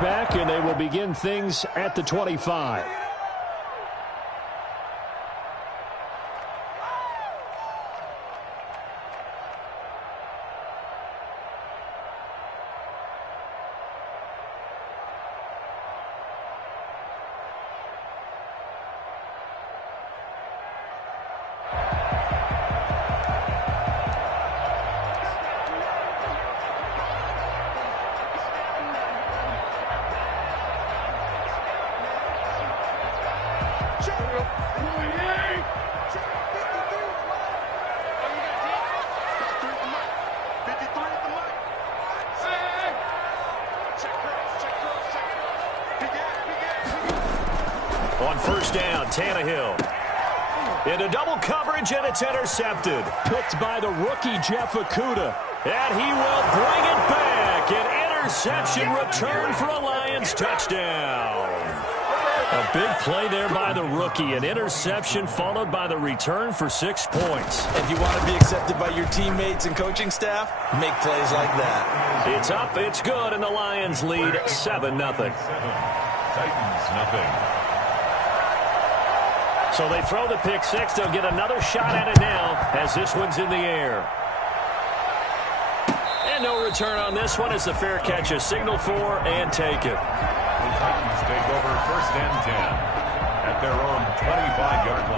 Back, and they will begin things at the 25. On first down, Tannehill. Into double coverage, and it's intercepted. Picked by the rookie, Jeff Okudah. And he will bring it back. An interception return for a Lions touchdown. A big play there by the rookie. An interception followed by the return for 6 points. If you want to be accepted by your teammates and coaching staff, make plays like that. It's up, it's good, and the Lions lead 7-0. Titans, nothing. So they throw the pick six. They'll get another shot at it now as this one's in the air. And no return on this one as the fair catch is signaled for and taken. The Titans take over first and 10 at their own 25-yard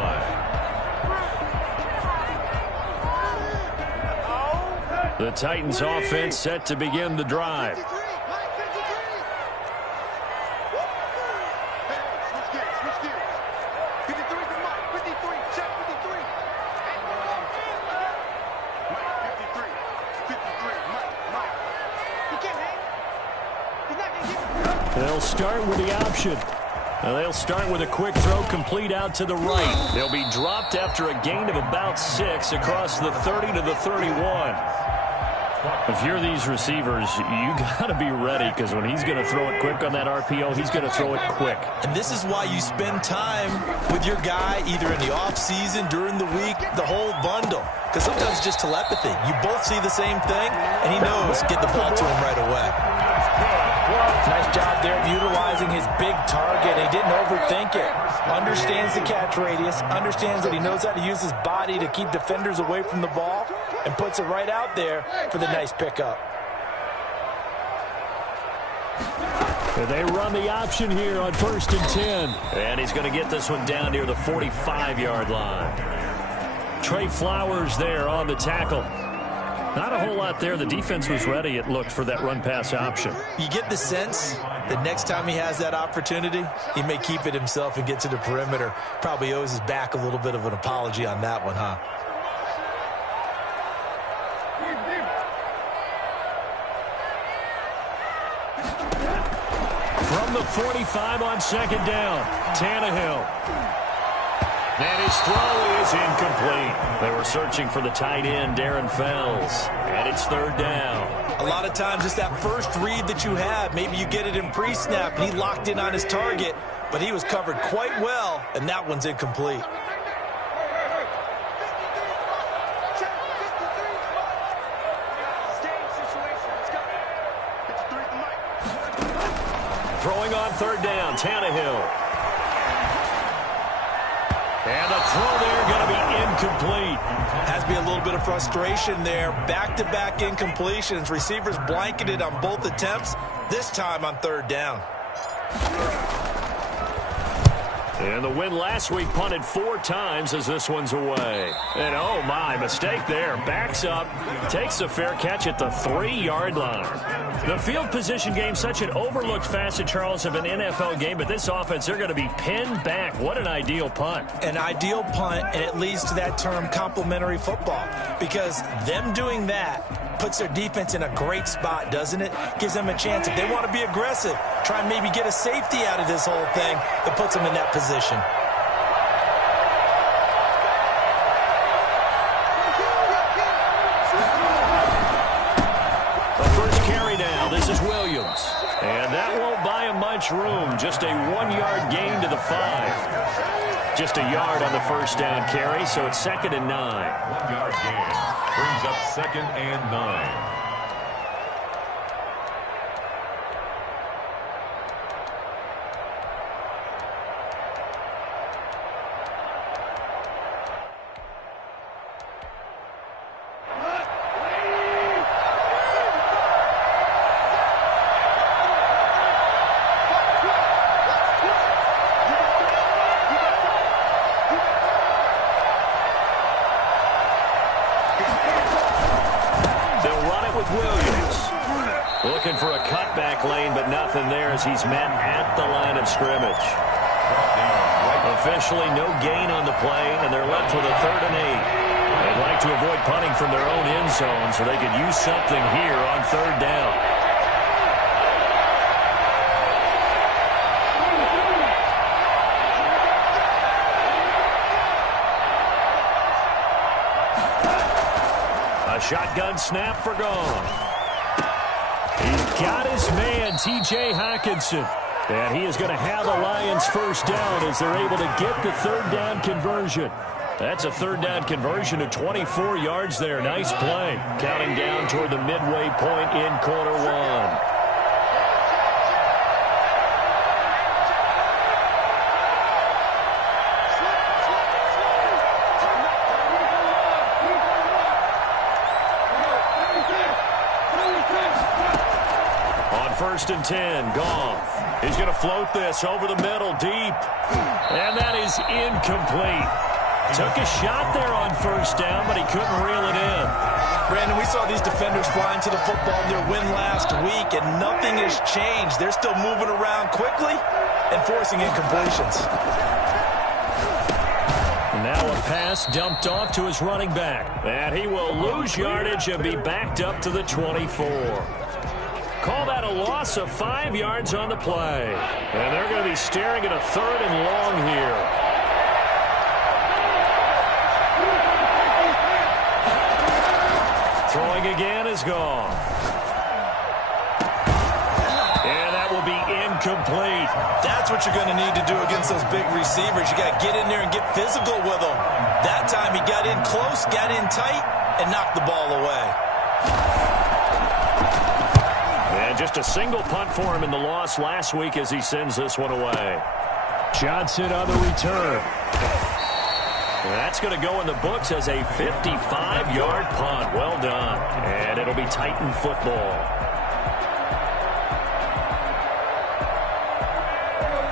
line. The Titans offense set to begin the drive. They'll start with the option. They'll start with a quick throw complete out to the right. They'll be dropped after a gain of about 6 across the 30 to the 31. If you're these receivers, you got to be ready because when he's going to throw it quick on that RPO, he's going to throw it quick. And this is why you spend time with your guy either in the offseason, during the week, the whole bundle. Because sometimes it's just telepathy. You both see the same thing, and he knows get the ball to him right away. Nice job there of utilizing his big target. He didn't overthink it. Understands the catch radius. Understands that he knows how to use his body to keep defenders away from the ball. And puts it right out there for the nice pickup. They run the option here on first and 10. And he's going to get this one down near the 45-yard line. Trey Flowers there on the tackle. Not a whole lot there. The defense was ready, it looked, for that run-pass option. You get the sense that next time he has that opportunity, he may keep it himself and get to the perimeter. Probably owes his back a little bit of an apology on that one, huh? From the 45 on second down, Tannehill. And his throw is incomplete. They were searching for the tight end, Darren Fells. And it's third down. A lot of times it's that first read that you have. Maybe you get it in pre-snap, and he locked in on his target, but he was covered quite well, and that one's incomplete. Throwing on third down, Tannehill. And the throw there going to be incomplete. Has to be a little bit of frustration there. Back-to-back incompletions. Receivers blanketed on both attempts, this time on third down. And the win last week punted 4 times as this one's away. And oh my, mistake there. Backs up, takes a fair catch at the 3-yard line. The field position game, such an overlooked facet, Charles, of an NFL game, but this offense, they're going to be pinned back. What an ideal punt. An ideal punt, and it leads to that term complementary football, because them doing that puts their defense in a great spot, doesn't it? Gives them a chance, if they want to be aggressive, try and maybe get a safety out of this whole thing, that puts them in that position. This is Williams. And that won't buy him much room. Just a 1-yard gain to the 5. Just a yard on the first down carry, so it's 2nd and 9. 1-yard gain brings up 2nd and 9. him there as he's met at the line of scrimmage. Officially no gain on the play, and they're left with a 3rd and 8. They'd like to avoid punting from their own end zone so they could use something here on 3rd down. A shotgun snap for Goff. He's got his man, T.J. Hockenson. And he is going to have the Lions 1st down as they're able to get the 3rd down conversion. That's a 3rd down conversion of 24 yards there. Nice play. Counting down toward the midway point in quarter 1. On 1st and 10, Goff. He's going to float this over the middle deep. And that is incomplete. Took a shot there on 1st down, but he couldn't reel it in. Brandon, we saw these defenders flying to the football in their win last week, and nothing has changed. They're still moving around quickly and forcing incompletions. Now a pass dumped off to his running back. And he will lose yardage and be backed up to the 24. Call that a loss of 5 yards on the play. And they're going to be staring at a 3rd and long here. Throwing again is Goff. And that will be incomplete. That's what you're going to need to do against those big receivers. You got to get in there and get physical with them. That time he got in close, got in tight, and knocked the ball away. And just a single punt for him in the loss last week as he sends this one away. Johnson on the return. That's going to go in the books as a 55-yard punt. Well done. And it'll be Titan football.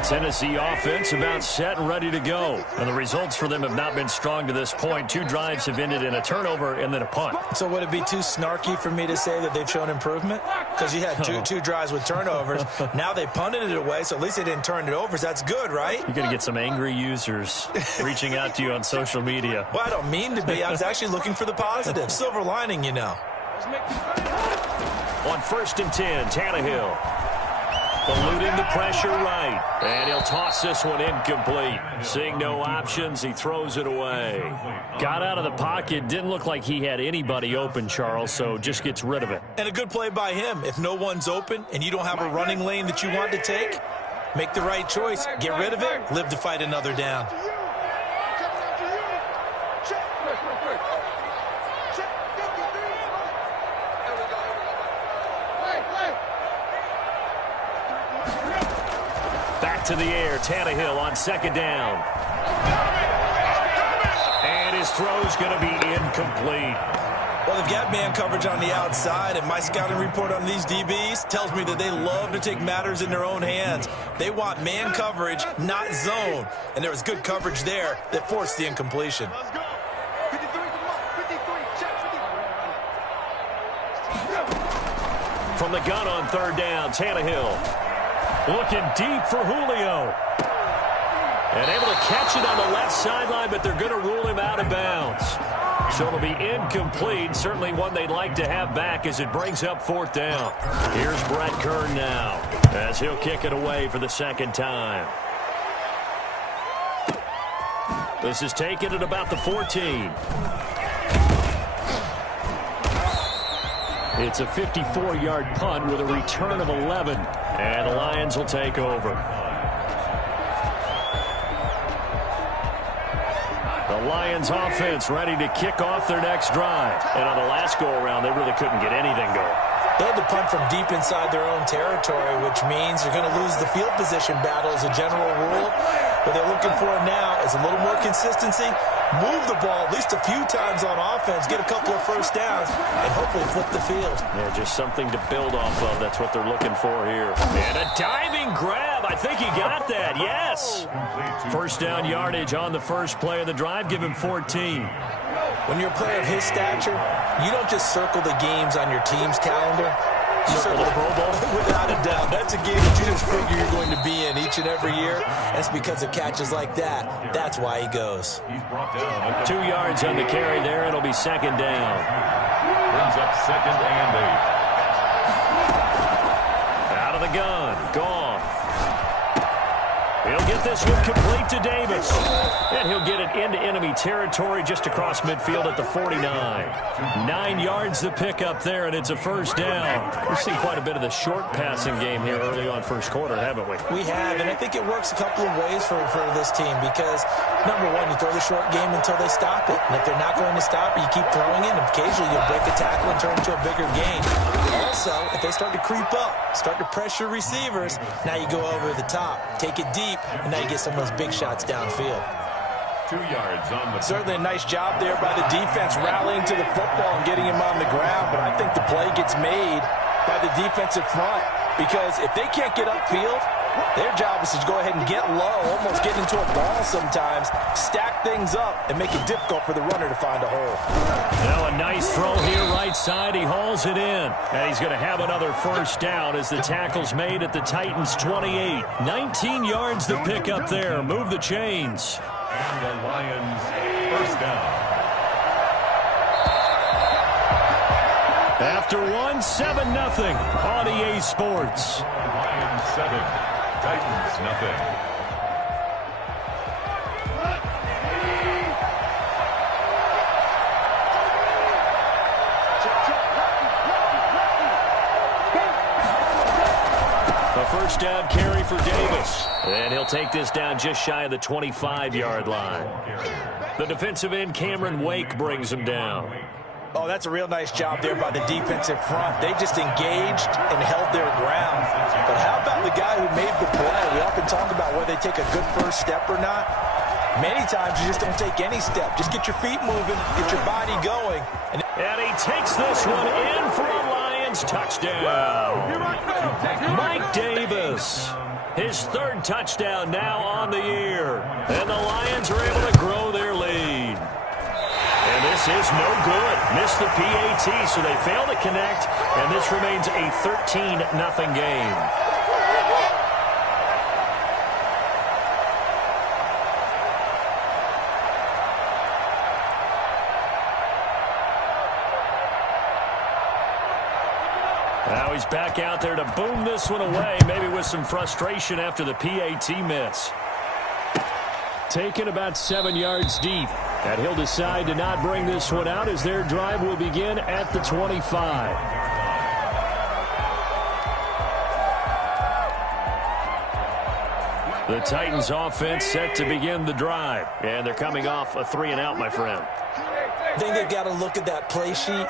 Tennessee offense about set and ready to go. And the results for them have not been strong to this point. 2 drives have ended in a turnover and then a punt. So would it be too snarky for me to say that they've shown improvement? Because you had two drives with turnovers. Now they punted it away, so at least they didn't turn it over. So that's good, right? You're going to get some angry users reaching out to you on social media. Well, I don't mean to be. I was actually looking for the positive. Silver lining, you know. On 1st and 10, Tannehill. Eluding the pressure right. And he'll toss this one incomplete. Seeing no options, he throws it away. Got out of the pocket. Didn't look like he had anybody open, Charles, so just gets rid of it. And a good play by him. If no one's open and you don't have a running lane that you want to take, make the right choice. Get rid of it. Live to fight another down. To the air, Tannehill on 2nd down. And his throw's going to be incomplete. Well, they've got man coverage on the outside, and my scouting report on these DBs tells me that they love to take matters in their own hands. They want man coverage, not zone. And there was good coverage there that forced the incompletion. From the gun on 3rd down, Tannehill. Looking deep for Julio. And able to catch it on the left sideline, but they're going to rule him out of bounds. So it'll be incomplete. Certainly one they'd like to have back as it brings up 4th down. Here's Brett Kern now as he'll kick it away for the 2nd time. This is taken at about the 14. It's a 54-yard punt with a return of 11. And the Lions will take over. The Lions offense ready to kick off their next drive. And on the last go-around, they really couldn't get anything going. They had to punt from deep inside their own territory, which means you're going to lose the field position battle as a general rule. What they're looking for now is a little more consistency, move the ball at least a few times on offense, get a couple of 1st downs, and hopefully flip the field. Yeah, just something to build off of. That's what they're looking for here. And a diving grab. I think he got that. Yes. 1st down yardage on the first play of the drive. Give him 14. When you're a player of his stature, you don't just circle the games on your team's calendar. Circle the Pro Bowl? Without a doubt. That's a game that you just figure you're going to be in each and every year. That's because of catches like that. That's why he goes. He's brought down. 2 yards on the carry there. It'll be second down. Brings up 2nd and 8. Out of the gun. Goff. He'll get this one complete to Davis. And he'll get it into enemy territory just across midfield at the 49. 9 yards the pickup there, and it's a first down. We've seen quite a bit of the short passing game here early on first quarter, haven't we? We have, and I think it works a couple of ways for this team because, number one, you throw the short game until they stop it. And if they're not going to stop it, you keep throwing it, and occasionally you'll break a tackle and turn it into a bigger gain. Also, if they start to creep up, start to pressure receivers, now you go over the top, take it deep, and now you get some of those big shots downfield. 2 yards on the... Certainly a nice job there by the defense rallying to the football and getting him on the ground, but I think the play gets made by the defensive front because if they can't get upfield, their job is to go ahead and get low, almost get into a ball sometimes, stack things up, and make it difficult for the runner to find a hole. Now a nice throw here right side. He hauls it in. And he's going to have another first down as the tackle's made at the Titans' 28. 19 yards the pickup there. Move the chains. And the Lions first down. After 1, 7-0 on EA Sports. Lions 7, Titans nothing. A first down carry for Davis. And he'll take this down just shy of the 25-yard line. The defensive end, Cameron Wake, brings him down. Oh, that's a real nice job there by the defensive front. They just engaged and held their ground. But how about the guy who made the play? We often talk about whether they take a good first step or not. Many times you just don't take any step. Just get your feet moving, get your body going. And he takes this one in for a Lions touchdown. Mike Davis, his 3rd touchdown now on the year. And the Lions are able to grow their lead. And this is no good. Missed the PAT, so they fail to connect, and this remains a 13-0 game. Now he's back out there to boom this one away, maybe with some frustration after the PAT miss. Taken about 7 yards deep. And he'll decide to not bring this one out as their drive will begin at the 25. The Titans offense set to begin the drive. And they're coming off a 3-and-out, my friend. I think they've got to look at that play sheet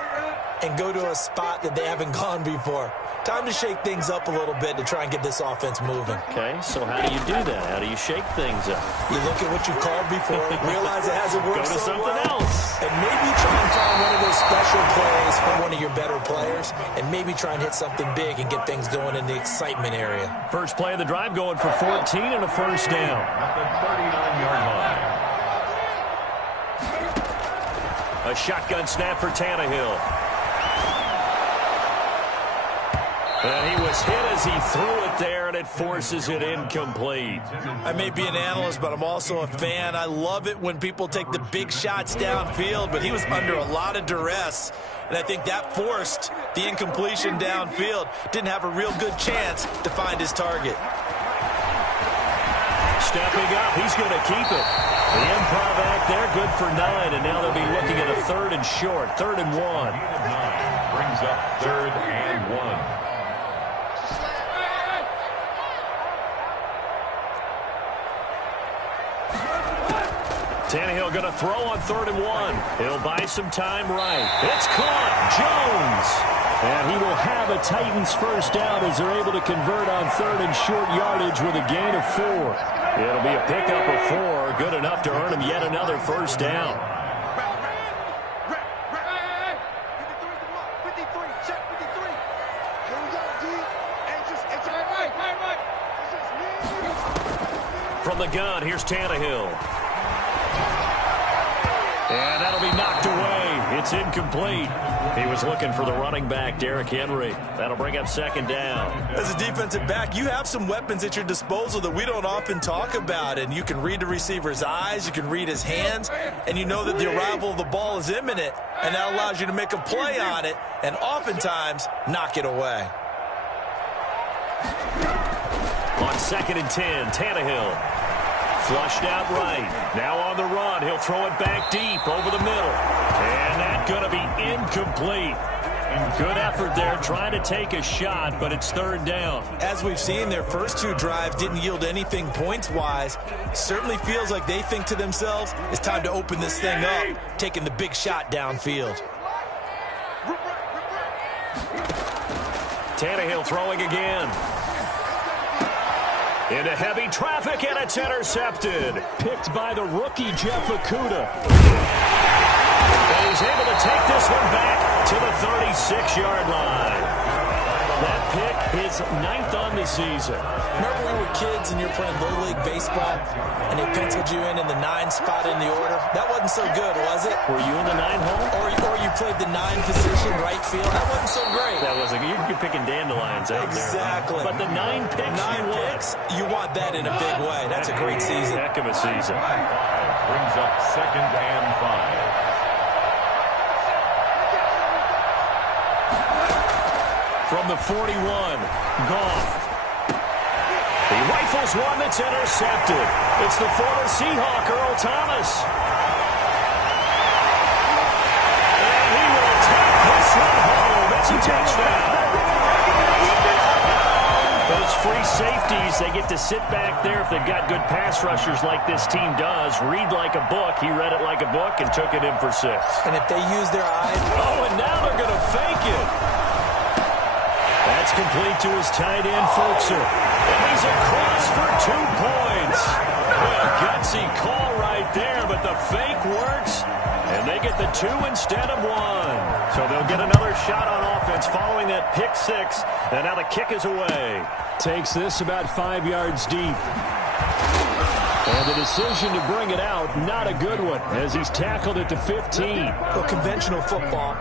and go to a spot that they haven't gone before. Time to shake things up a little bit to try and get this offense moving. Okay, so how do you do that? How do you shake things up? You look at what you called before, realize it hasn't worked Go to so something well, else. and maybe try and find one of those special plays from one of your better players, and maybe try and hit something big and get things going in the excitement area. First play of the drive going for 14 and a first down. At the 39-yard line. A shotgun snap for Tannehill. And he was hit as he threw it there, and it forces it incomplete. I may be an analyst, but I'm also a fan. I love it when people take the big shots downfield, but he was under a lot of duress, and I think that forced the incompletion downfield. Didn't have a real good chance to find his target. Stepping up, he's going to keep it. The improv act there, good for 9, and now they'll be looking at a 3rd and short, 3rd and 1. Brings up 3rd and 1. Tannehill going to throw on 3rd and 1. He'll buy some time right. It's caught. Jones. And he will have a Titans first down as they're able to convert on 3rd and short yardage with a gain of 4. It'll be a pickup of 4. Good enough to earn him yet another first down. From the gun, here's Tannehill. And that'll be knocked away. It's incomplete. He was looking for the running back, Derrick Henry. That'll bring up second down. As a defensive back, you have some weapons at your disposal that we don't often talk about. And you can read the receiver's eyes, you can read his hands, and you know that the arrival of the ball is imminent. And that allows you to make a play on it and oftentimes knock it away. On 2nd and 10, Tannehill. Flushed out right. Now on the run. He'll throw it back deep over the middle. And that's going to be incomplete. Good effort there trying to take a shot, but it's 3rd down. As we've seen, their first 2 drives didn't yield anything points-wise. Certainly feels like they think to themselves, it's time to open this thing up, taking the big shot downfield. Tannehill throwing again. Into heavy traffic, and it's intercepted. Picked by the rookie, Jeff Okudah. And he's able to take this one back to the 36-yard line. That pick is 9th on the season. Remember we were kids and you're playing Little League Baseball, and they penciled you in the 9 spot in the order? That wasn't so good, was it? Were you in the 9 hole? Or you played the 9 position, right field? That wasn't so great. That wasn't. You're picking dandelions out exactly. there. But the 9 picks, 9 picks, you want that in a big way. That's a great season. Heck of a season. Brings up 2nd and 5. From the 41, Goff. He rifles one that's intercepted. It's the former Seahawk, Earl Thomas. And he will take this one home. It's a touchdown. Those free safeties, they get to sit back there if they've got good pass rushers like this team does. Read like a book. He read it like a book and took it in for 6. And if they use their eyes... Oh, and now they're going to fake it. That's complete to his tight end, Folkser. And he's across for 2 points. Well, gutsy call right there, but the fake works, and they get the 2 instead of 1. So they'll get another shot on offense following that pick 6, and now the kick is away. Takes this about 5 yards deep. And the decision to bring it out, not a good one, as he's tackled at the 15. Well, conventional football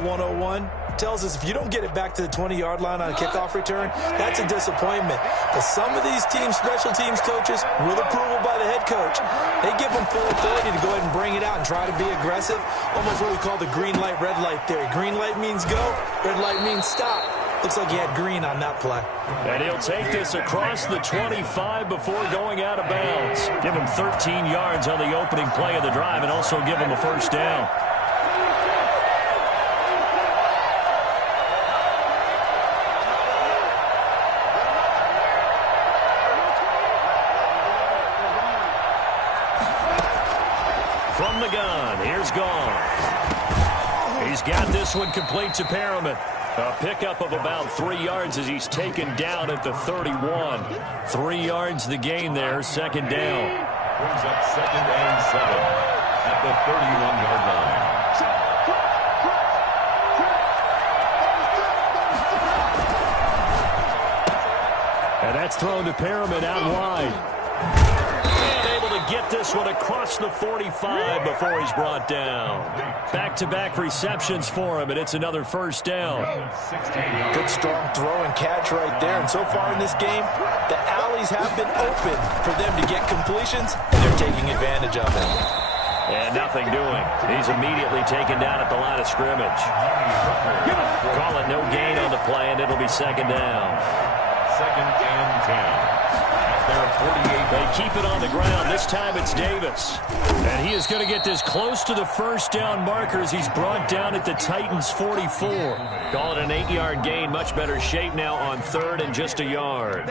101, tells us if you don't get it back to the 20-yard line on a kickoff return, that's a disappointment. But some of these special teams coaches, with approval by the head coach, they give them full authority to go ahead and bring it out and try to be aggressive, almost what we call the green light, red light theory. Green light means go, red light means stop. Looks like he had green on that play. And he'll take this across the 25 before going out of bounds. Give him 13 yards on the opening play of the drive and also give him a 1st down. From the gun, here's Goff. He's got this one complete to Perriman. A pickup of about 3 yards as he's taken down at the 31. 3 yards the gain there, 2nd down. Brings up 2nd and 7 at the 31-yard line. And that's thrown to Perriman out wide. Get this one across the 45 before he's brought down. Back-to-back receptions for him, and it's another 1st down. Good strong throw and catch right there. And so far in this game, the alleys have been open for them to get completions, and they're taking advantage of it. And nothing doing. He's immediately taken down at the line of scrimmage. Call it no gain on the play, and it'll be 2nd down. 2nd and 10. They keep it on the ground. This time it's Davis. And he is going to get this close to the 1st down marker as he's brought down at the Titans' 44. Call it an 8-yard gain. Much better shape now on 3rd and just a yard.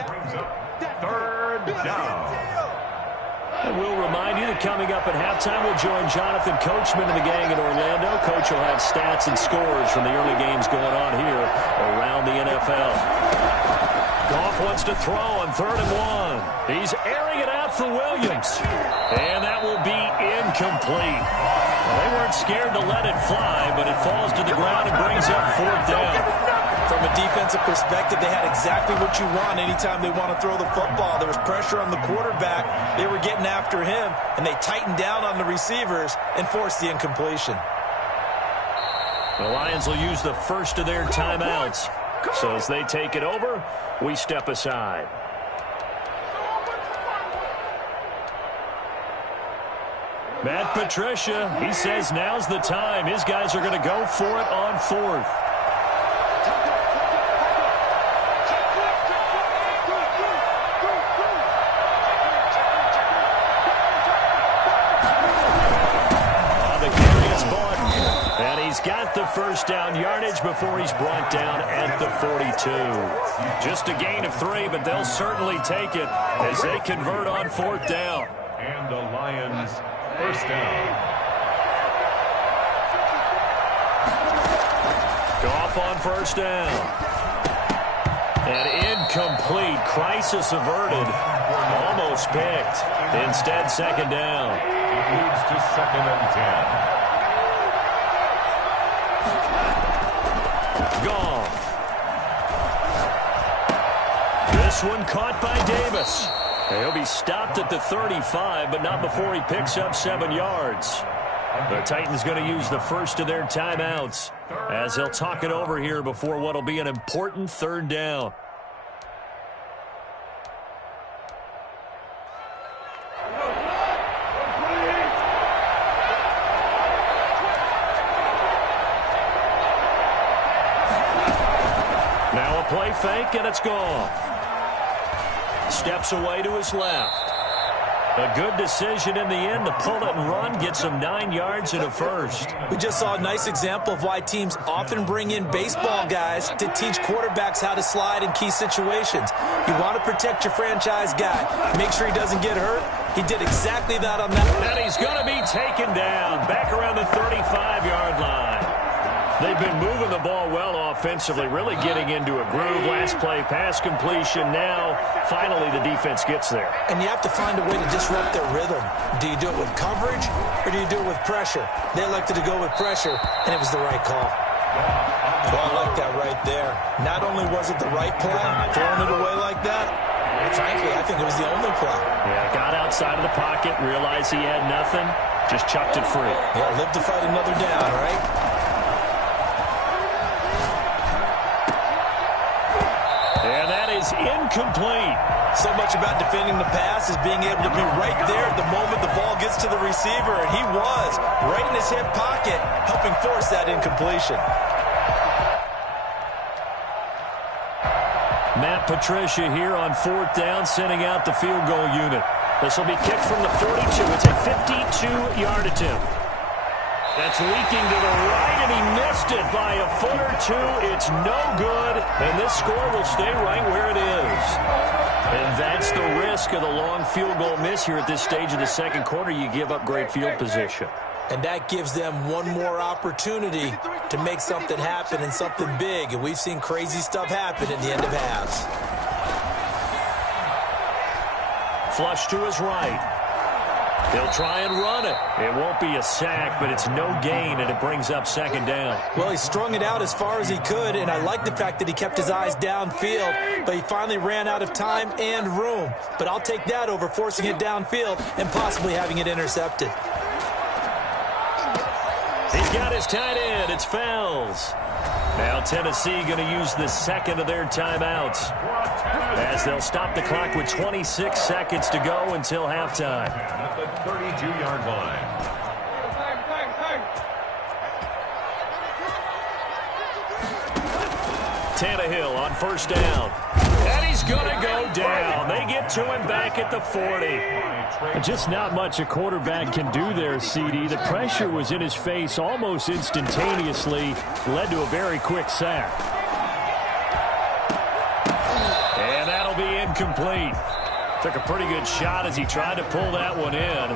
3rd down. And we'll remind you that coming up at halftime, we'll join Jonathan Coachman and the gang in Orlando. Coach will have stats and scores from the early games going on here around the NFL. Goff wants to throw on 3rd and 1. He's airing it out for Williams. And that will be incomplete. Well, they weren't scared to let it fly, but it falls to the ground and brings up 4th down. From a defensive perspective, they had exactly what you want anytime they want to throw the football. There was pressure on the quarterback. They were getting after him, and they tightened down on the receivers and forced the incompletion. The Lions will use the first of their timeouts. So as they take it over, we step aside. Matt Patricia, he says now's the time. His guys are going to go for it on fourth. On the carry, it's Barton. And he's got the first down yardage before he's brought down at the 42. Just a gain of 3, but they'll certainly take it as they convert on fourth down. And the Lions first down. Goff on first down. And incomplete. Crisis averted. Almost picked. Instead, second down. Moves to 2nd and 10. Goff. This one caught by Davis. He'll be stopped at the 35, but not before he picks up 7 yards. The Titans going to use the first of their timeouts as they'll talk it over here before what will be an important third down. Now a play fake, and it's Goff. Steps away to his left. A good decision in the end to pull it and run, get some 9 yards and a first. We just saw a nice example of why teams often bring in baseball guys to teach quarterbacks how to slide in key situations. You want to protect your franchise guy. Make sure he doesn't get hurt. He did exactly that on that. And he's going to be taken down back around the 35-yard line. They've been moving the ball well offensively, really getting into a groove. Last play, pass completion. Now, finally, the defense gets there. And you have to find a way to disrupt their rhythm. Do you do it with coverage, or do you do it with pressure? They elected to go with pressure, and it was the right call. Well, I like that right there. Not only was it the right play, throwing it away like that, frankly, I think it was the only play. Yeah, got outside of the pocket, realized he had nothing, just chucked it free. Yeah, live to fight another down, right? And that is incomplete. So much about defending the pass is being able to be right there at the moment the ball gets to the receiver, and he was right in his hip pocket, helping force that incompletion. Matt Patricia here on fourth down, sending out the field goal unit. This will be kicked from the 42. It's a 52-yard attempt. That's leaking to the right, and he missed it by a foot or two. It's no good, and this score will stay right where it is. And that's the risk of the long field goal miss here at this stage of the second quarter. You give up great field position. And that gives them one more opportunity to make something happen and something big. And we've seen crazy stuff happen at the end of halves. Flush to his right. They'll try and run it. It won't be a sack, but it's no gain, and it brings up second down. Well, he strung it out as far as he could, and I like the fact that he kept his eyes downfield, but he finally ran out of time and room. But I'll take that over forcing it downfield and possibly having it intercepted. He's got his tight end. It's Fells. Now Tennessee going to use the second of their timeouts as they'll stop the clock with 26 seconds to go until halftime. At the 32-yard line. Tannehill on first down. And he's going to go down. They get to him back at the 40. Just not much a quarterback can do there, CD. The pressure was in his face almost instantaneously, led to a very quick sack. And that'll be incomplete. Took a pretty good shot as he tried to pull that one in.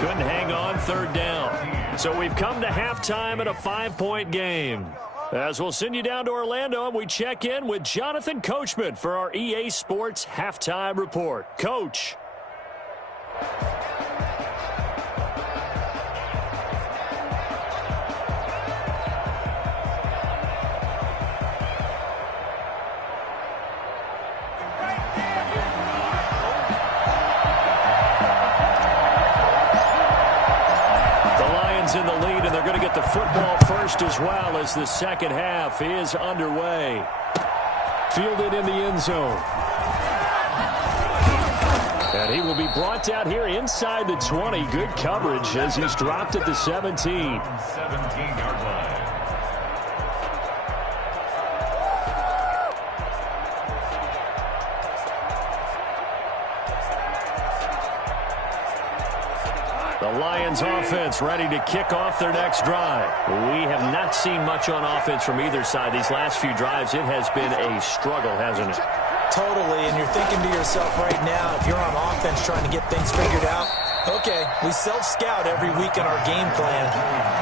Couldn't hang on third down. So we've come to halftime in a 5-point game. As we'll send you down to Orlando, and we check in with Jonathan Coachman for our EA Sports Halftime Report. Coach. In the lead in the going to get the football first as well as the second half is underway. Fielded in the end zone. And he will be brought down here inside the 20. Good coverage as he's dropped at the 17. 17-yard line. The Lions offense ready to kick off their next drive. We have not seen much on offense from either side. These last few drives, it has been a struggle, hasn't it? Totally, and you're thinking to yourself right now, if you're on offense trying to get things figured out, okay, we self-scout every week in our game plan.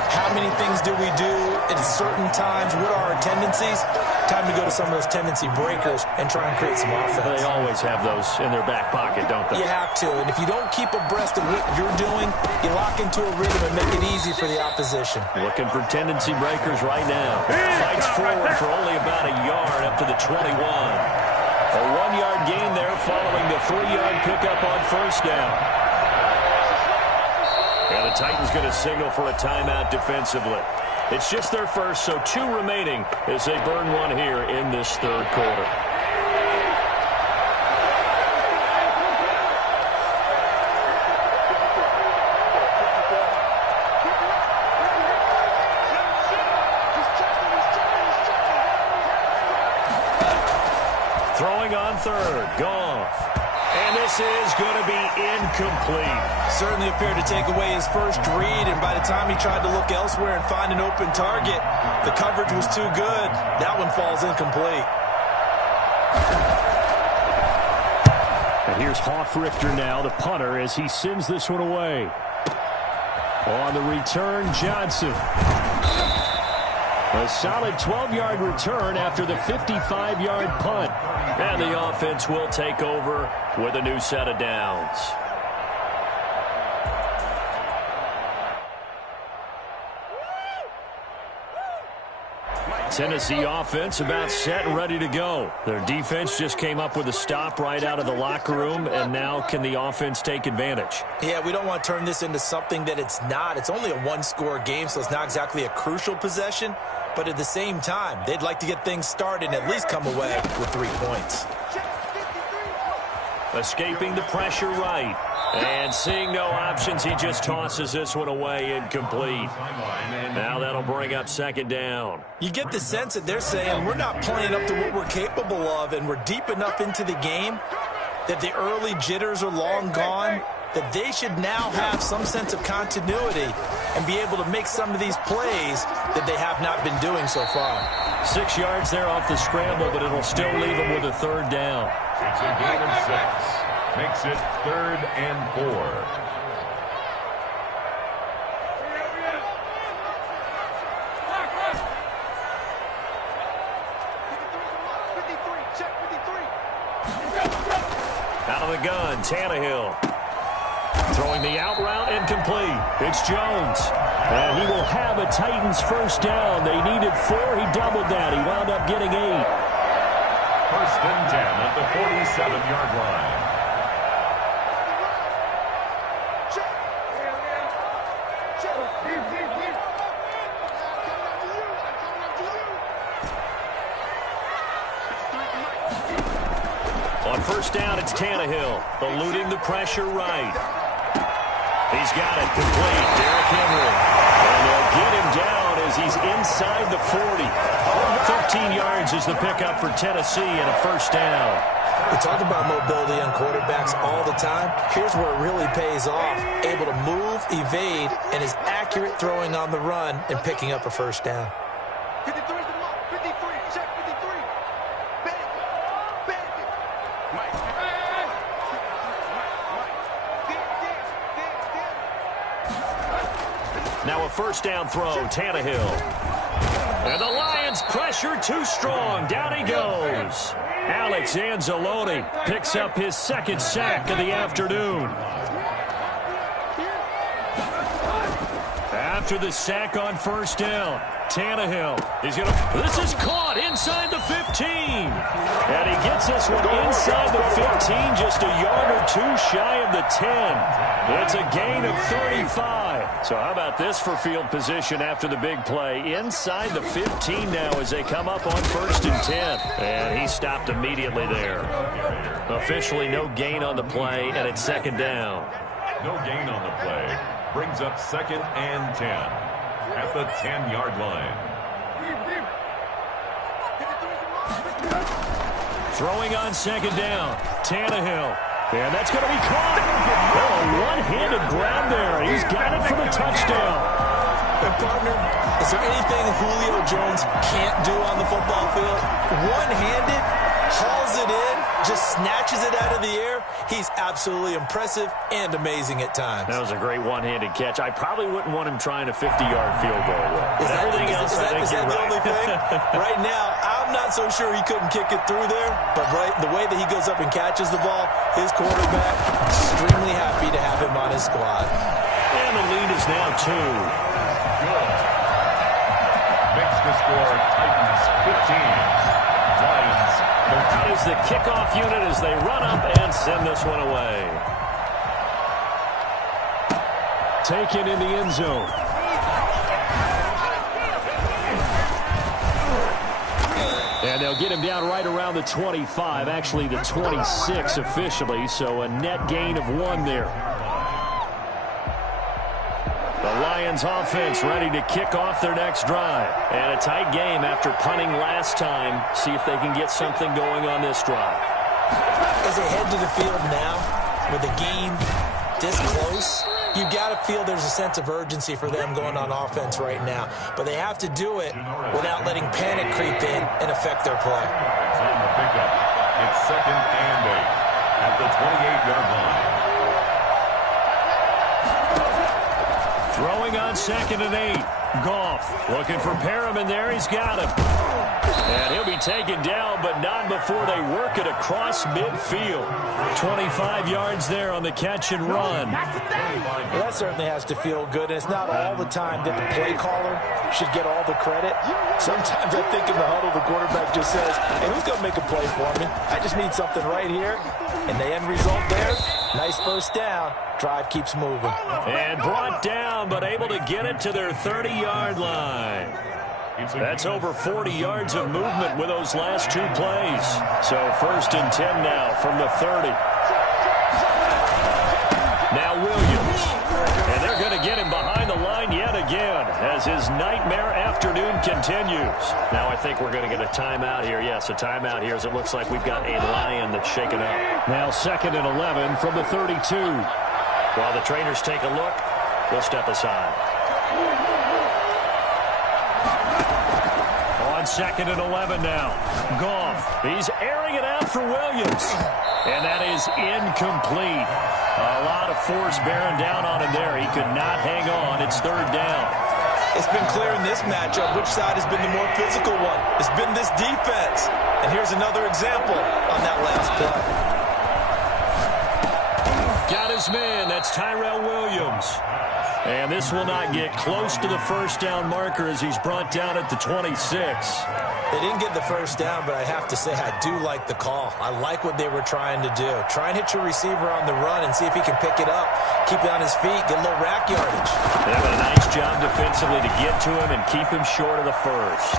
How many things do we do at certain times? What are our tendencies? Time to go to some of those tendency breakers and try and create some offense. They always have those in their back pocket, don't they? You have to, and if you don't keep abreast of what you're doing, you lock into a rhythm and make it easy for the opposition. Looking for tendency breakers right now. Fights forward for only about a yard up to the 21. A 1-yard gain there following the 3-yard pickup on first down. And the Titans going to signal for a timeout defensively. It's just their first, so 2 remaining as they burn one here in this third quarter. Throwing on third, Goff. And this is going to be incomplete. Certainly appeared to take away his first read, and by the time he tried to look elsewhere and find an open target, the coverage was too good. That one falls incomplete. And here's Hofrichter now, the punter, as he sends this one away. On the return, Johnson. A solid 12-yard return after the 55-yard punt. And the offense will take over with a new set of downs. Tennessee offense about set and ready to go. Their defense just came up with a stop right out of the locker room, and now can the offense take advantage? Yeah, we don't want to turn this into something that it's not. It's only a one-score game, so it's not exactly a crucial possession. But at the same time, they'd like to get things started and at least come away with 3 points. Escaping the pressure right. And seeing no options, he just tosses this one away incomplete. Now that'll bring up second down. You get the sense that they're saying we're not playing up to what we're capable of, and we're deep enough into the game that the early jitters are long gone, that they should now have some sense of continuity and be able to make some of these plays that they have not been doing so far. 6 yards there off the scramble, but it'll still leave them with a third down. It's a gain of 6. Makes it 3rd and 4. Out of the gun, Tannehill. Throwing the out route, incomplete. It's Jones. And he will have a Titans first down. They needed 4. He doubled that. He wound up getting 8. 1st and 10 at the 47-yard line. On first down, it's Tannehill, eluding the pressure right. He's got it complete. Derrick Henry. And they'll get him down as he's inside the 40. 13 yards is the pickup for Tennessee and a first down. We talk about mobility on quarterbacks all the time. Here's where it really pays off. Able to move, evade, and is accurate throwing on the run and picking up a first down. 53 to the mark. 53. Check 53. Now a first down throw, Tannehill. And the Lions pressure too strong. Down he goes. Alex Anzalone picks up his second sack of the afternoon. after the sack on first down. Tannehill is going to... This is caught inside the 15. And he gets this one inside the 15, just a yard or two shy of the 10. It's a gain of 35. So how about this for field position after the big play? Inside the 15 now as they come up on first and 10. And he stopped immediately there. Officially no gain on the play, and it's second down. No gain on the play. Brings up second and 10 at the 10-yard line. Throwing on second down. Tannehill. And that's going to be caught. Oh, a one-handed grab there. He's got it for the touchdown. And partner, is there anything Julio Jones can't do on the football field? One-handed, hauls it in, just snatches it out of the air. He's absolutely impressive and amazing at times. That was a great one-handed catch. I probably wouldn't want him trying a 50-yard field goal. Is that everything else, I think you're the right. only thing? Right now, I'm not so sure he couldn't kick it through there, but the way that he goes up and catches the ball, his quarterback extremely happy to have him on his squad. And the lead is now 2. Good. Makes the score Titans 15. Lions 13. Out is the kickoff unit as they run up and send this one away. Taken in the end zone. And they'll get him down right around the 25, actually the 26 officially, so a net gain of 1 there. The Lions offense ready to kick off their next drive. And a tight game after punting last time. See if they can get something going on this drive. As they head to the field now, with the game this close, you got to feel there's a sense of urgency for them going on offense right now. But they have to do it without letting panic creep in and affect their play. On the pickup, it's second and 8 at the 28-yard line. Throwing on second and 8. Goff looking for Perriman there. He's got him. And he'll be taken down, but not before they work it across midfield. 25 yards there on the catch and run. Well, that certainly has to feel good. And it's not all the time that the play caller should get all the credit. Sometimes I think in the huddle, the quarterback just says, hey, who's going to make a play for me? I just need something right here. And the end result there, nice first down. Drive keeps moving. And brought down, but able to get it to their 30-yard line. That's over 40 yards of movement with those last 2 plays. So first and 10 now from the 30. Now Williams. And they're going to get him behind the line yet again as his nightmare afternoon continues. Now I think we're going to get a timeout here. Yes, a timeout here as it looks like we've got a Lion that's shaken up. Now second and 11 from the 32. While the trainers take a look, we'll step aside. On second and 11 now. Goff. He's airing it out for Williams. And that is incomplete. A lot of force bearing down on him there. He could not hang on. It's third down. It's been clear in this matchup which side has been the more physical one. It's been this defense. And here's another example on that last play. Got his man. That's Tyrell Williams. And this will not get close to the first down marker as he's brought down at the 26. They didn't get the first down, but I have to say I do like the call. I like what they were trying to do. Try and hit your receiver on the run and see if he can pick it up, keep it on his feet, get a little rack yardage. They have a nice job defensively to get to him and keep him short of the first.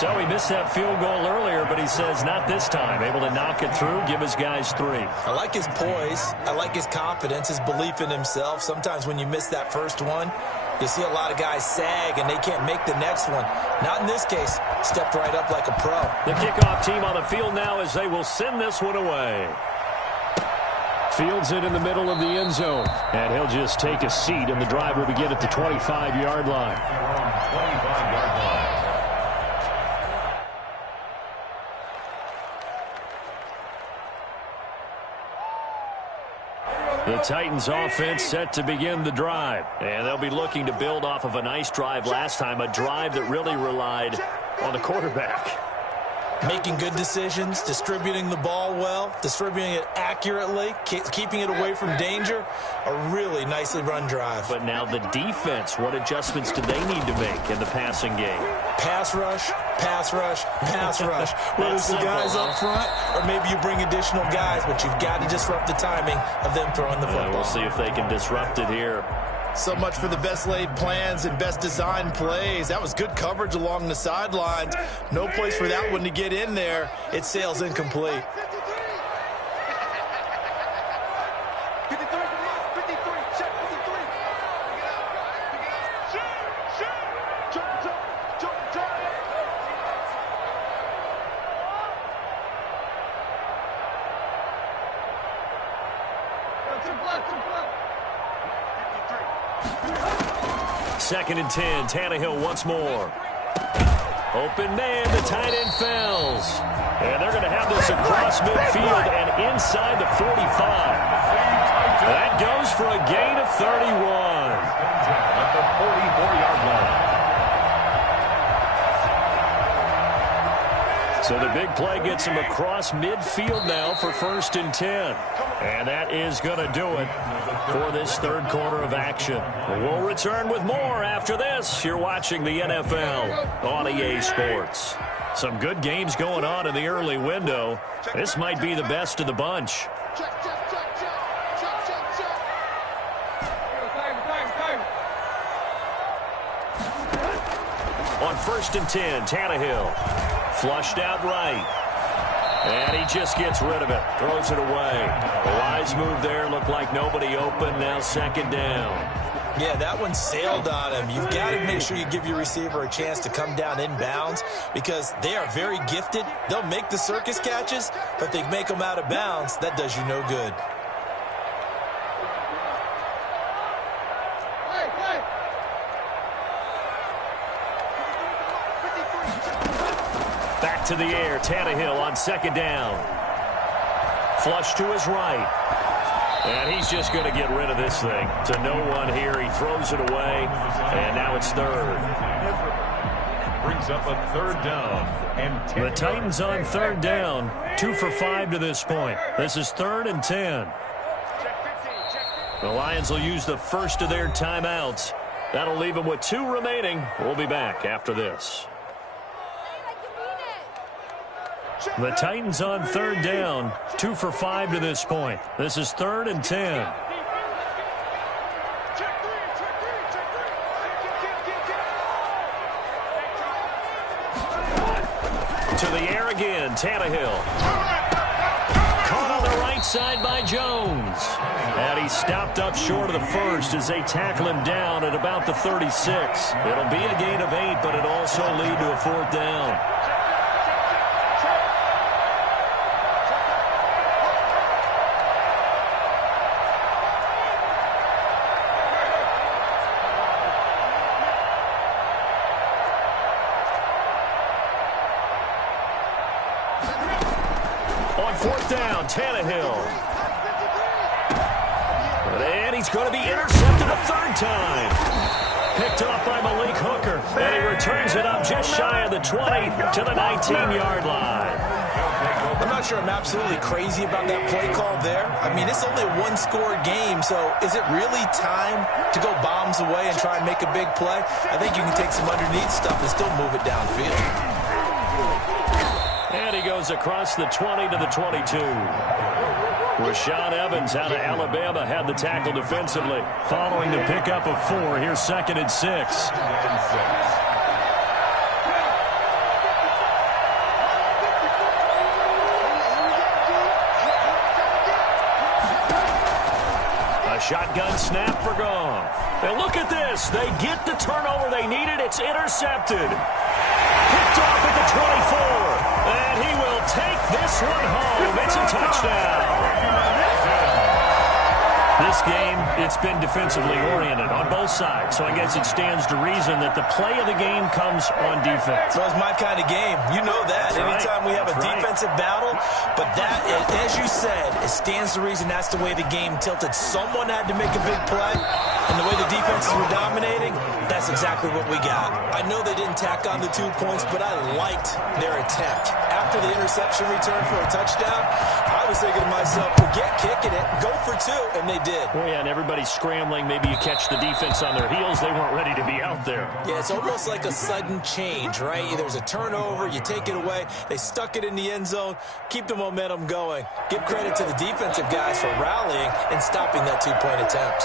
So he missed that field goal earlier, but he says not this time. Able to knock it through, give his guys 3. I like his poise. I like his confidence, his belief in himself. Sometimes when you miss that first one, you see a lot of guys sag and they can't make the next one. Not in this case. Stepped right up like a pro. The kickoff team on the field now as they will send this one away. Fields it in the middle of the end zone. And he'll just take a seat, and the drive will begin at the 25-yard line. 25-yard line. The Titans offense set to begin the drive. And they'll be looking to build off of a nice drive last time, a drive that really relied on the quarterback. making good decisions, distributing the ball well, distributing it accurately, keeping it away from danger. A really nicely run drive. But now the defense, what adjustments do they need to make in the passing game? Pass rush, pass rush, pass rush. Whether it's the guys up front or maybe you bring additional guys, but you've got to disrupt the timing of them throwing the football. We'll see if they can disrupt it here. So much for the best laid plans and best designed plays. That was good coverage along the sidelines. No place for that one to get in there. It sails incomplete. 53, 53, check 53. Second and 10, Tannehill once more. Open man, the tight end fells. And they're going to have this across midfield and inside the 45. That goes for a gain of 31. At the 44-yard line. So the big play gets him across midfield now for 1st and 10. And that is going to do it for this third quarter of action. We'll return with more after this. You're watching the NFL on EA Sports. Some good games going on in the early window. This might be the best of the bunch. On 1st and 10, Tannehill. Flushed out right. And he just gets rid of it. Throws it away. A wise move there. Looked like nobody open. Now 2nd down. Yeah, that one sailed on him. You've got to make sure you give your receiver a chance to come down inbounds because they are very gifted. They'll make the circus catches, but they make them out of bounds. That does you no good. Back to the air. Tannehill on 2nd down. Flush to his right. And he's just going to get rid of this thing. To no one here. He throws it away. And now it's 3rd. Brings up a 3rd down. And The Titans on 3rd down. 2 for 5 to this point. This is 3rd and 10. The Lions will use the first of their timeouts. That'll leave them with 2 remaining. We'll be back after this. The Titans on 3rd down. 2 for 5 to this point. This is 3rd and 10. To the air again, Tannehill. Caught on the right side by Jones. And he stopped up short of the first as they tackle him down at about the 36. It'll be a gain of 8, but it'll also lead to a 4th down. On 4th down, Tannehill. And he's going to be intercepted a 3rd time. Picked off by Malik Hooker. And he returns it up just shy of the 20 to the 19-yard line. I'm not sure I'm absolutely crazy about that play call there. I mean, it's only a 1-score game, so is it really time to go bombs away and try and make a big play? I think you can take some underneath stuff and still move it downfield. And he goes across the 20 to the 22. Rashaan Evans out of Alabama had the tackle defensively. Following the pickup of 4, here's 2nd and 6. A shotgun snap for Goff. And look at this. They get the turnover they needed. It's intercepted. Picked off at the 24. And he will take this one home. It's a touchdown. This game, it's been defensively oriented on both sides. So I guess it stands to reason that the play of the game comes on defense. Well, it's my kind of game. You know that. That's Anytime we have a defensive battle. But that, as you said, it stands to reason that's the way the game tilted. Someone had to make a big play. And the way the defenses were dominating, that's exactly what we got. I know they didn't tack on the 2 points, but I liked their attempt. after the interception return for a touchdown, I was thinking to myself, forget kicking it, go for 2, and they did. Well, yeah, and everybody's scrambling. Maybe you catch the defense on their heels. They weren't ready to be out there. Yeah, it's almost like a sudden change, right? There's a turnover, you take it away, they stuck it in the end zone, keep the momentum going. Give credit to the defensive guys for rallying and stopping that 2-point attempt.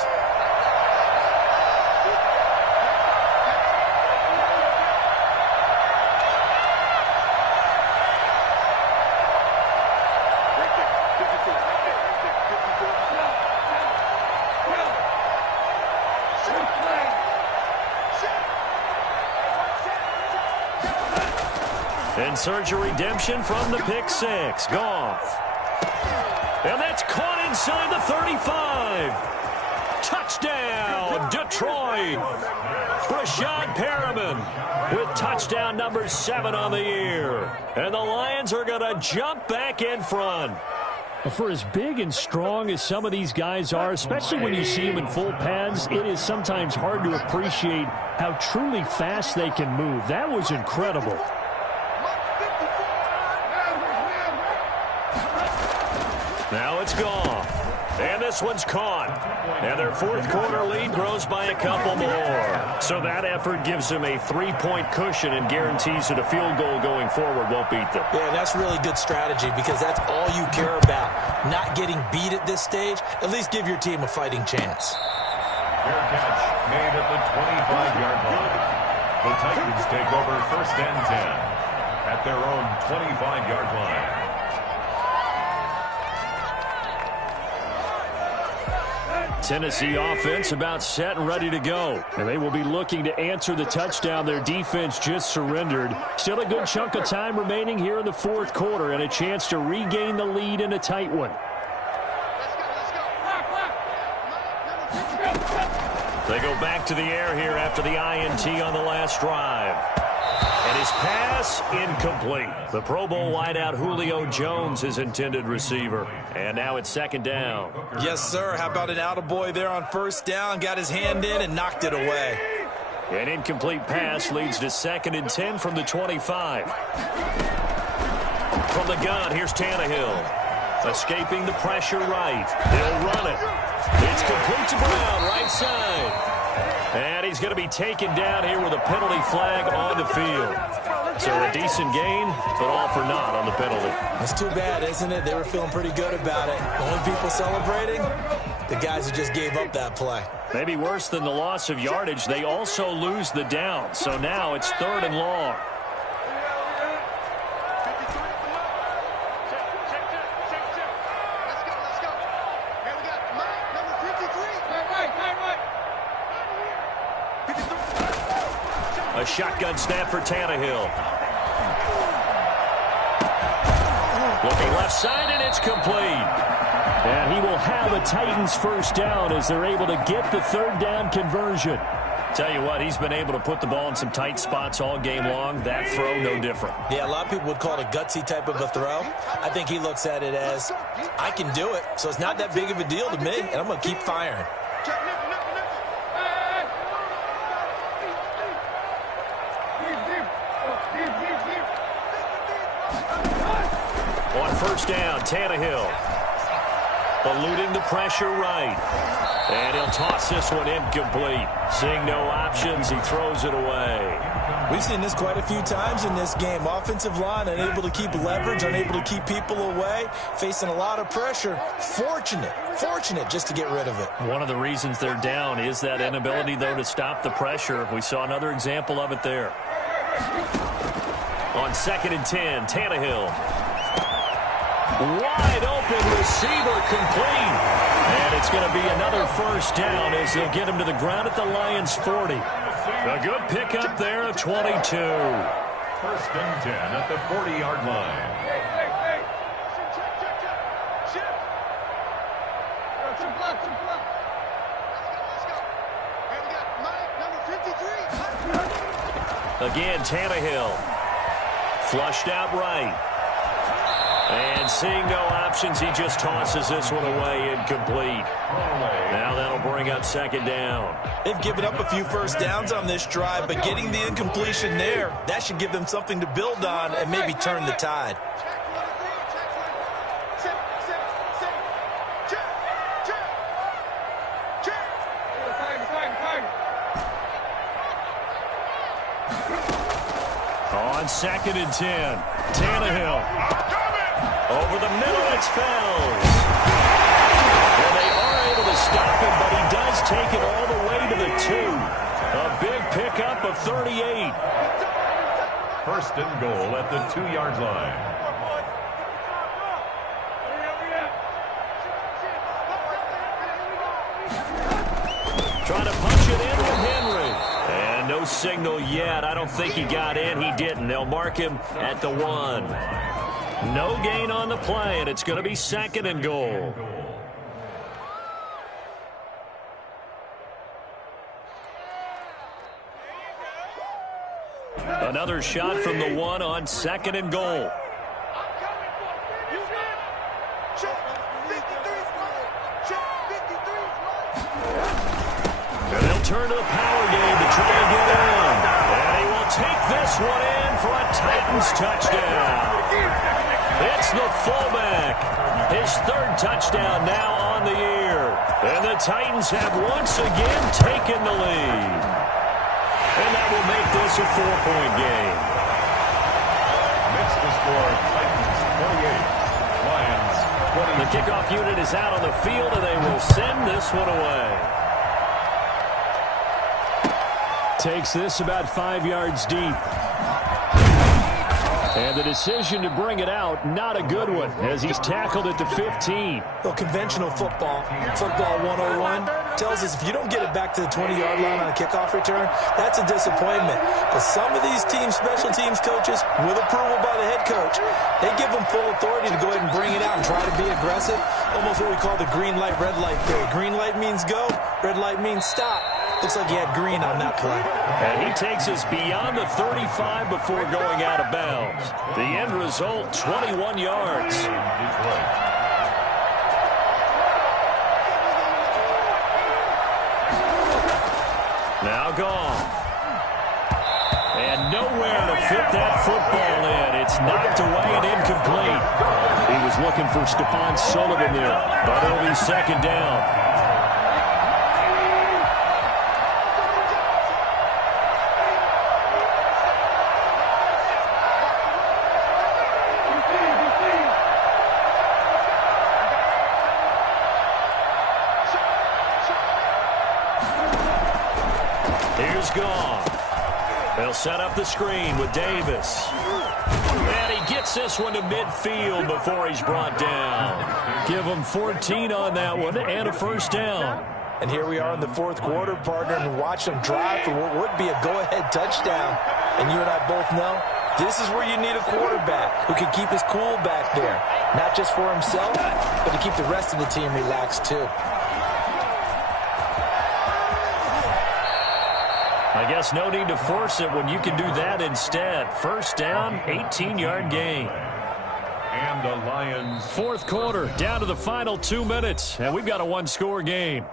And Surge a redemption from the pick 6. Goff. And that's caught inside the 35. Touchdown, Detroit. Brashad Perriman with touchdown number 7 on the year. And the Lions are going to jump back in front. For as big and strong as some of these guys are, especially when you see them in full pads, it is sometimes hard to appreciate how truly fast they can move. That was incredible. Now it's gone. And this one's caught. And their fourth quarter lead grows by a couple more. So that effort gives them a 3-point cushion and guarantees that a field goal going forward won't beat them. Yeah, that's really good strategy because that's all you care about. Not getting beat at this stage. At least give your team a fighting chance. Fair catch made at the 25-yard line. The Titans take over 1st and 10 at their own 25-yard line. Tennessee offense about set and ready to go. And they will be looking to answer the touchdown their defense just surrendered. Still a good chunk of time remaining here in the fourth quarter and a chance to regain the lead in a tight one. They go back to the air here after the INT on the last drive. And his pass incomplete. The Pro Bowl wideout Julio Jones, his intended receiver. And now it's 2nd down. Yes, sir. How about an attaboy there on 1st down? Got his hand in and knocked it away. An incomplete pass leads to 2nd and 10 from the 25. From the gun, here's Tannehill. Escaping the pressure right. He'll run it. It's complete to Brown, right side. And he's going to be taken down here with a penalty flag on the field. So a decent gain, but all for naught on the penalty. That's too bad, isn't it? They were feeling pretty good about it. The only people celebrating, the guys who just gave up that play. Maybe worse than the loss of yardage, they also lose the down. So now it's 3rd and long. A shotgun snap for Tannehill. Looking left side, and it's complete. And he will have a Titans first down as they're able to get the 3rd down conversion. Tell you what, he's been able to put the ball in some tight spots all game long. That throw, no different. Yeah, a lot of people would call it a gutsy type of a throw. I think he looks at it as, I can do it, so it's not that big of a deal to me, and I'm going to keep firing. On 1st down, Tannehill eluding the pressure right. And he'll toss this one incomplete. Seeing no options, he throws it away. We've seen this quite a few times in this game. Offensive line unable to keep leverage, unable to keep people away, facing a lot of pressure. Fortunate just to get rid of it. One of the reasons they're down is that inability, though, to stop the pressure. We saw another example of it there. On 2nd and 10, Tannehill. Wide open receiver complete. And it's going to be another first down as they'll get him to the ground at the Lions' 40. A good pickup there at 22. 1st and 10 at the 40-yard line. Again, Tannehill. Flushed out right. And seeing no options, he just tosses this one away incomplete. Now that'll bring up second down. They've given up a few first downs on this drive, but getting the incompletion there, that should give them something to build on and maybe turn the tide. On 2nd and 10, Tannehill. Over the middle, it's Fells. Well, they are able to stop him, but he does take it all the way to the 2. A big pickup of 38. First and goal at the 2-yard line. Trying to punch it in with Henry. And no signal yet. I don't think he got in. He didn't. They'll mark him at the 1. No gain on the play, and it's going to be 2nd and goal. Another shot from the 1 on 2nd and goal. And they'll turn to the power game to try to get in. And he will take this one in for a Titans touchdown. It's the fullback. His 3rd touchdown now on the year. And the Titans have once again taken the lead. And that will make this a 4-point game. Makes the score Titans 28, Lions 20. The kickoff unit is out on the field, and they will send this one away. Takes this about 5 yards deep. And the decision to bring it out, not a good one, as he's tackled at the 15. Well, conventional football 101, tells us if you don't get it back to the 20-yard line on a kickoff return, that's a disappointment. But some of these teams, special teams coaches, with approval by the head coach, they give them full authority to go ahead and bring it out and try to be aggressive, almost what we call the green light, red light theory. Green light means go, red light means stop. Looks like he had green on that play. And he takes us beyond the 35 before going out of bounds. The end result, 21 yards. Now Goff. And nowhere to fit that football in. It's knocked away and incomplete. He was looking for Stephon Sullivan there, but it'll be 2nd down. Here's Goff. They'll set up the screen with Davis. And he gets this one to midfield before he's brought down. Give him 14 on that one and a 1st down. And here we are in the 4th quarter, partner, and watch them drive for what would be a go-ahead touchdown. And you and I both know this is where you need a quarterback who can keep his cool back there. Not just for himself, but to keep the rest of the team relaxed too. I guess no need to force it when you can do that instead. 1st down, 18-yard gain. And the Lions. 4th quarter, down to the final 2 minutes, and we've got a 1-score game.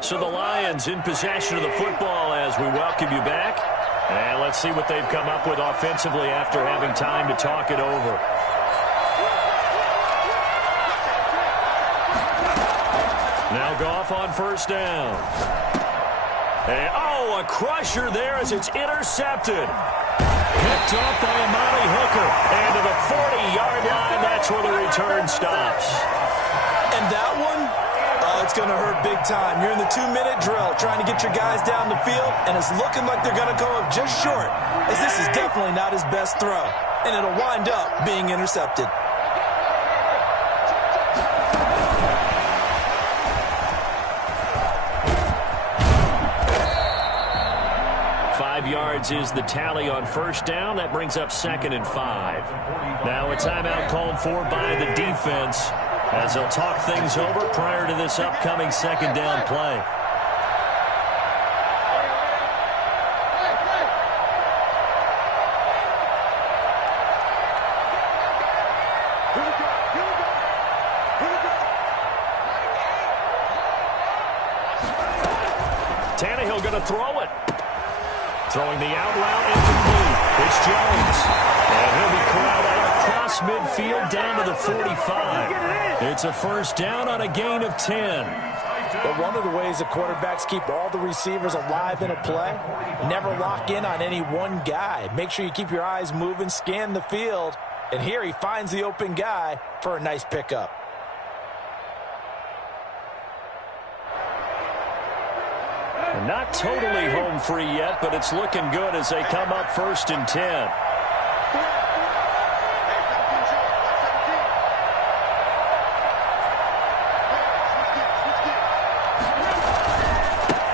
So the Lions in possession of the football as we welcome you back. And let's see what they've come up with offensively after having time to talk it over. Now Goff on 1st down. And, a crusher there as it's intercepted. Picked off by Amani Hooker. And to the 40-yard line, that's where the return stops. And that one, it's going to hurt big time. You're in the 2-minute drill trying to get your guys down the field, and it's looking like they're going to come up just short, as this is definitely not his best throw. And it'll wind up being intercepted. 5 yards is the tally on 1st down. That brings up 2nd and 5. Now a timeout called for by the defense as they'll talk things over prior to this upcoming 2nd down play. Tannehill going to throw it. Throwing the out route incomplete. It's Jones. And he'll be corralled out across midfield down to the 45. It's a first down on a gain of 10. But one of the ways the quarterbacks keep all the receivers alive in a play, never lock in on any one guy. Make sure you keep your eyes moving, scan the field. And here he finds the open guy for a nice pickup. Not totally home free yet, but it's looking good as they come up first and 10.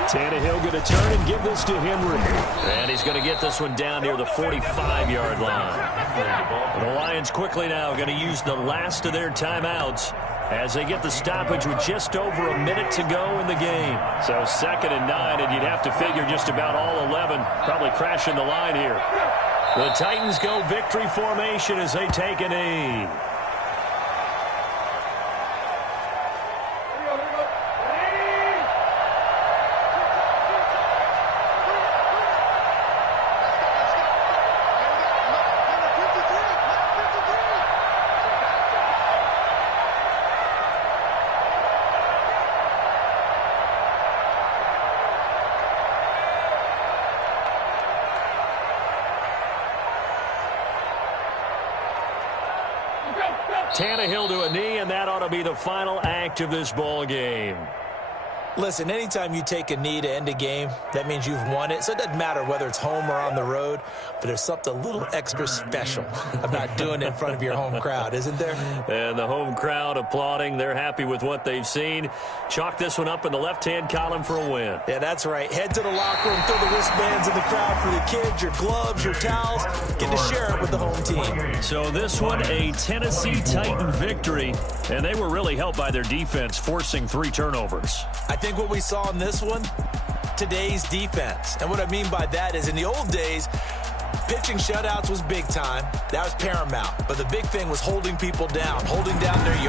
Tannehill going to turn and give this to Henry. And he's going to get this one down near the 45-yard line. The Lions quickly now going to use the last of their timeouts as they get the stoppage with just over a minute to go in the game. So 2nd and 9, and you'd have to figure just about all 11 probably crashing the line here. The Titans go victory formation as they take a knee. Tannehill to a knee, and that ought to be the final act of this ball game. Listen, anytime you take a knee to end a game, that means you've won it. So it doesn't matter whether it's home or on the road, but there's something a little extra special about doing it in front of your home crowd, isn't there? And the home crowd applauding. They're happy with what they've seen. Chalk this one up in the left-hand column for a win. Yeah, that's right. Head to the locker room, throw the wristbands in the crowd for the kids, your gloves, your towels. Get to share it with the home team. So this one, a Tennessee Titan victory, and they were really helped by their defense, forcing 3 turnovers. I think what we saw in this one, today's defense. And what I mean by that is in the old days, pitching shutouts was big time. That was paramount. But the big thing was holding people down, holding down their yards.